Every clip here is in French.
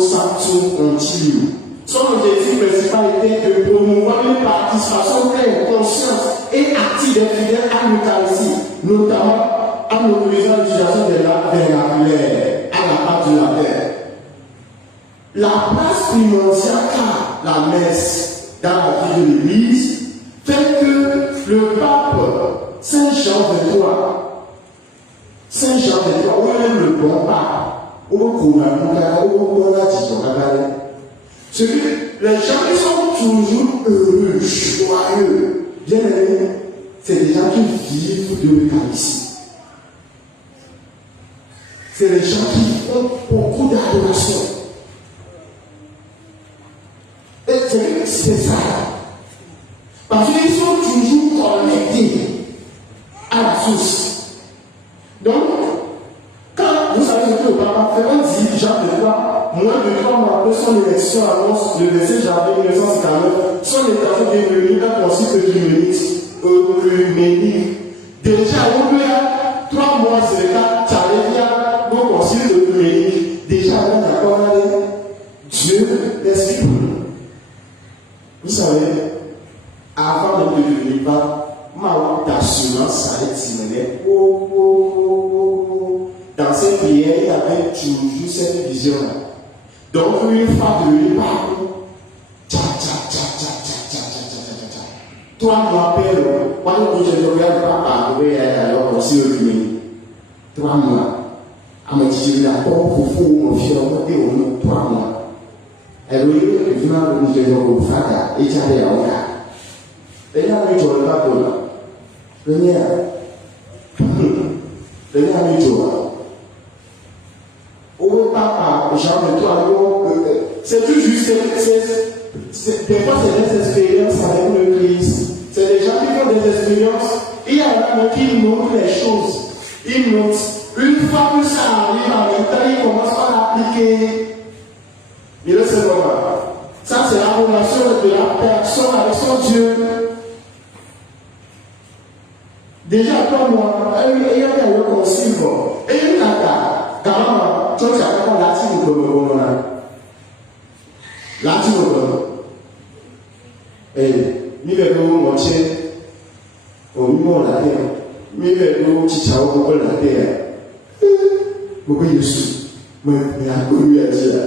sanction continue. Son objectif principal était de promouvoir une participation pleine, consciente et active des fidèles à l'Eucharistie, notamment en autorisant l'utilisation des langues vernaculaires à la part de la terre. La place primordiale qu'a la messe dans la vie de l'Église fait que le pape Saint Jean XXIII, ou même le bon pape, les gens qui sont toujours heureux, joyeux, bien aimés, c'est des gens qui vivent de l'Eucharistie. C'est les gens qui ont beaucoup d'adoration. Et c'est ça. Parce qu'ils sont toujours connectés à la source. Donc, quand vous savez ce que le papa fait, on dit Jean XXIII, moins de 3 mois après son élection, annonce le 27 janvier 1959, son état devenu un concile œcuménique. Déjà, on peut 3 mois, c'est le cas, Tchalévia, au concile œcuménique. Déjà, on a encore Dieu, l'Esprit. Vous savez, avant de devenir pape, ma honte d'assurance, ça a été dans cette prière, il y avait toujours cette vision-là. Donc, une fois devenu pape, 3 mois après, quand je regarde le papa arriver alors aussi au Guinée, 3 mois. À me dire, la porte pour vous, mon fils, et au nom 3 mois. Elle lui dit, il m'a dit, je vais vous faire, et j'allais à Oka. Et là, je vais pas pour là. Venez, au papa, Jean XXIII, c'est toujours, des fois c'est des expériences avec le Christ. C'est des gens qui font des expériences. Il y en a qui montrent les choses. Ils montrent. Une fois que ça arrive, en même temps, ils commencent par l'appliquer. Il le sait comment. Ça, c'est la relation de la personne avec son Dieu. Déjà, 3 mois, il y a un concile. Et il y a quand même, tu sais, on l'a dit, on l'a dit, et il y a un moitié, au milieu de la terre, il y a un petit chao pour la terre. Pourquoi il est mais il a connu à dire,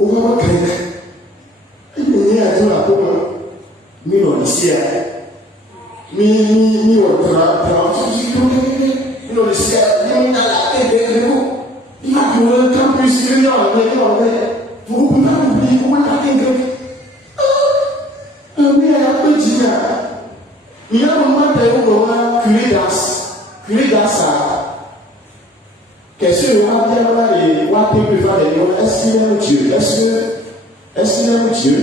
on va voir quelqu'un. Il y a un peu de mi non ici. Mi on tra mi non ici. Mi na la tête de nous. Il m'a dit on campus il y a vous pouvez oublier comment la tête. Mais à peu dire il y a un moment où on culer dans ça. Qu'est-ce que on va dire là et on va faire est-ce qu'il aime Dieu? Est-ce qu'il aime Dieu?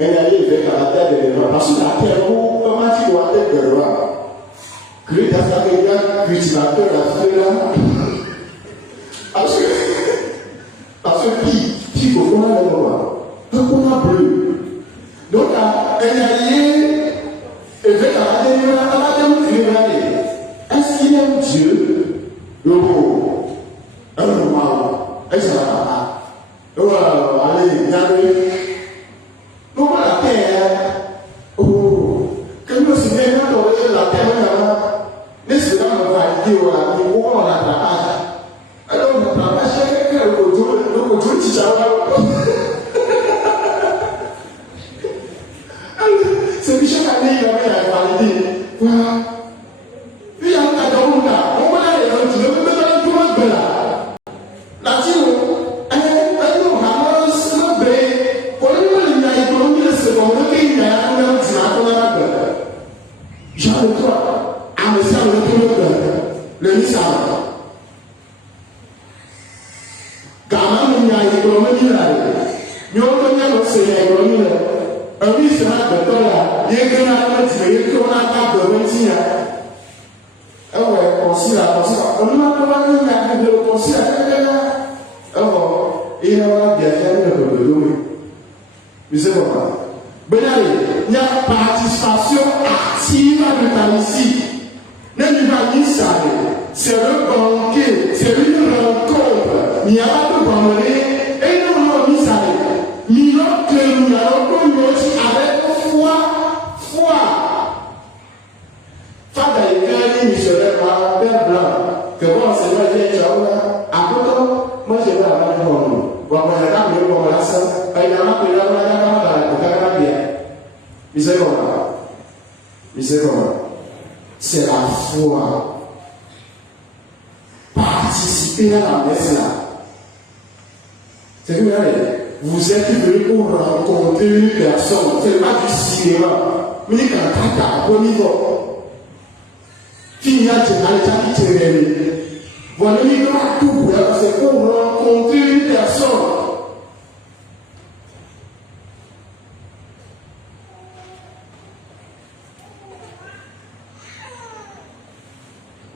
Et il arrive avec la terre de l'État. Parce que la terre, comment tu dois être de roi? Culer dans ça, il y a un cultivateur à faire là. Parce que qui faut qu'on a le roi? Donc on a bleu. Donc, il arrive avec la terre de l'État. Est-ce qu'il aime Dieu? Est-ce que allez, il y a donc la terre, quand nous sommes venus dans la terre, mais c'est dans le valider on a travaillé. Alors on a travaillé le contrôle de c'est que chaque année il y avait à valider. Voilà. Puis il y a un cas de on va aller dans le tout le monde là. Jean XXIII, à me faire le missal. Quand même, il y a une économie là. Nous avons c'est l'économie là. Un missal de temps là, il y a un peu de ah ouais, concile. On n'a pas de concile. Et il y a bien fait de l'eau. Mais c'est quoi? Ben allez, il y a participation active à l'Eucharistie. C'est le banquet, c'est une rencontre. Il y a pas de banquet. Et nous, C'est la foi. Participer à la messe là. C'est que vous êtes venu pour rencontrer une personne. C'est pas du cinéma. Mais quand tu as un niveau, tu as voilà, c'est pour rencontrer une personne.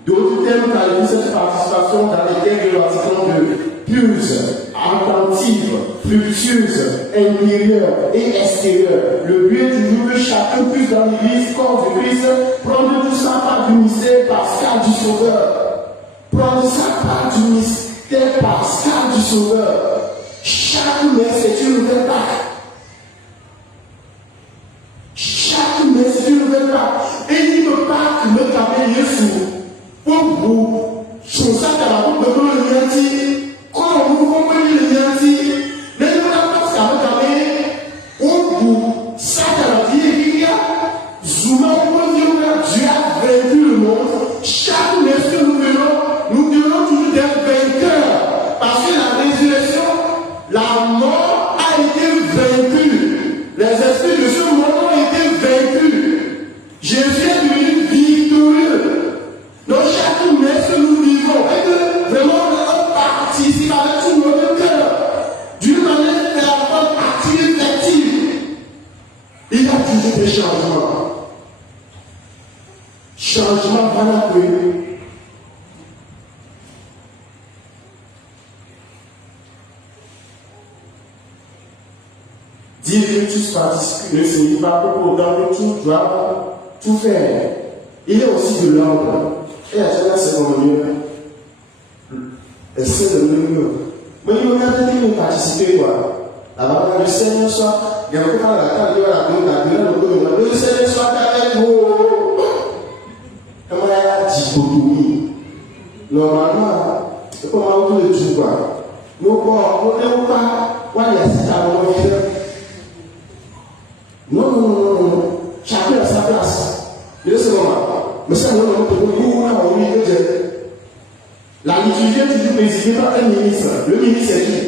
D'autres thèmes qualifient cette participation dans lesquels nous participons de pieuse, attentive, fructueuse, intérieure et extérieure. Le but est toujours que chacun puisse dans l'église, corps du Christ, prendre tout sa part du mystère pascal du Sauveur. Prendre sa part du mystère pascal du Sauveur. Chaque messe est une nouvelle Pâque. Chaque messe est une nouvelle Pâque. Et il ne peut pas me taper Jésus. Pour vous, je sais qu'à la coupe de le Yanti, quand vous comprenez le Yanti, les gens qui ont tapé, pour vous, ça a dit qu'il y a, Zuma, Dieu a vaincu le monde. Chaque messe que nous venons, nous devons toujours être vainqueurs. Parce que la résurrection, la mort a été vaincue. Les esprits de ce monde ont été vaincus. Jésus est devenu victorieux. Donc chaque messe que nous vivons, et que vraiment on participe avec tout notre cœur, d'une manière clairement active, effective. Il y a toujours des changements. Changement va la paix. Dire que tous participent ne signifie pas que pour autant que tout doit tout faire. Il y a aussi de l'ordre. Et à chaque fois, c'est mon mieux. Et c'est le mieux. Mais il y a des gens qui participent quoi. Là-bas, le Seigneur soit, il y a beaucoup de la carte, il y a le Seigneur soit avec vous. Comment il y a la dichotomie. Normalement, c'est comme un peu de tout quoi. Nous, on n'aime pas, on a laissé ta main. Non. Chacun a sa place. Il est normal. Mais ça, la liturgie est toujours présidée par un ministre. Le ministre, c'est qui?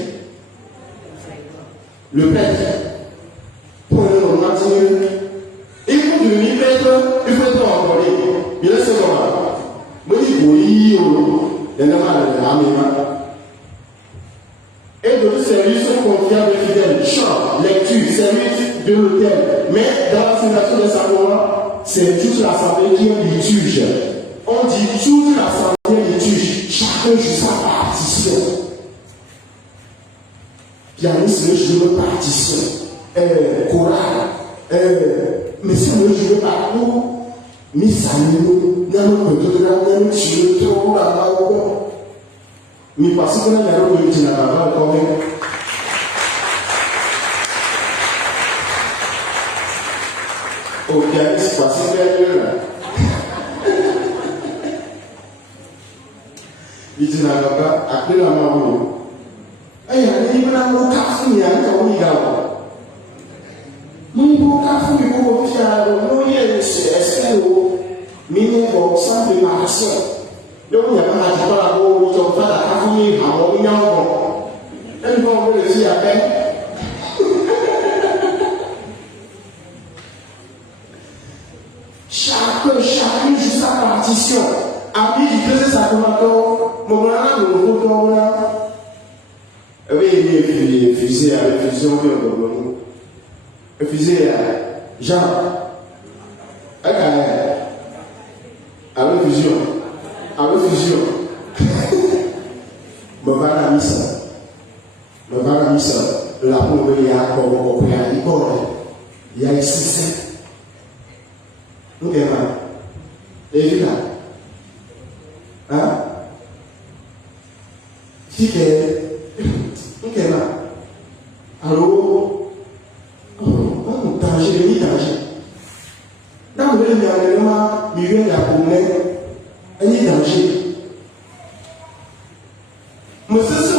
Le prêtre. Pour le matin, il faut devenir prêtre, il faut être envolé. Il est normal. Mais il faut y et d'autres services sont confiés à des fidèles. Chant, lecture, service de l'hôtel. Mais dans la célébration des sacrements, c'est toute l'assemblée qui est liturge. On dit toute l'assemblée liturge. Chacun joue sa partition. Pianiste ne joue pas partition. Chorale. Mais si on ne joue pas tout, mais ça nous mais parce que là, il y a un pas quand même. Au pianiste, parce que là. Il dit n'a pas, après la maman. Il y a des gens qui ont un café, il y a un café. Nous avons un café, nous avons un café, nous avons un café, nous avons un préparation. Donc, il y a pas de temps à vous, vous avez pas la famille, à vous, il y a un bon. Et nous avons le dire à peine. Chacun joue sa partition. Après, il faisait sa commande, mon là, nous votons là. Oui, il faisait avec fusion, il faisait Jean, avec fusion. Avec fusion, me va la missa, la pauvre il y a encore, il y a ici, nous sommes et là, hein, si que, nous sommes là, alors, danger, dans le milieu de la commune. Il y a danger. Mais c'est